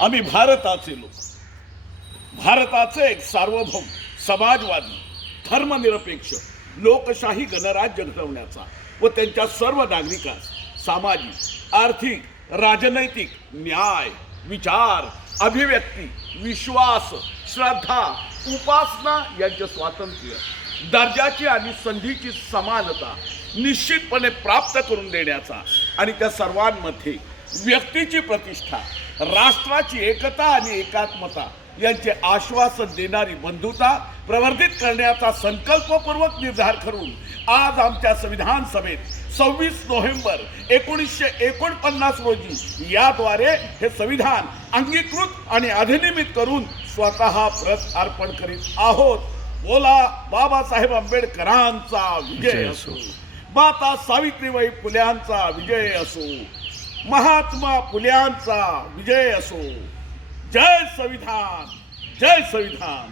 आम्ही भारताचे लोक, भारताचे एक सार्वभौम समाजवादी धर्मनिरपेक्ष लोकशाही गणराज्य घडवण्याचा व त्यांच्या सर्व नागरिकांस सामाजिक, आर्थिक, राजनैतिक न्याय, विचार, अभिव्यक्ती, विश्वास, श्रद्धा, उपासना यांचे स्वातंत्र्य, दर्जाची आणि संधीची समानता निश्चितपणे प्राप्त करून देण्याचा आणि त्या सर्वांमध्ये व्यक्तीची प्रतिष्ठा, राष्ट्राची एकता आणि एकात्मता यांचे आश्वासन देणारी बंधुता प्रवर्धित करण्याचा संकल्पपूर्वक निर्धार करून आज आमच्या संविधान सभेत 26 नोव्हेंबर 1949 रोजी याद्वारे हे संविधान अंगीकृत आणि अधिनियमित करून स्वतः प्रत अर्पण करीत आहोत. बोला बाबासाहेब आंबेडकरांचा विजय असो, माता सावित्रीबाई फुल्यांचा विजय असो, महात्मा फुल्यांचा विजय असो. जय संविधान, जय संविधान.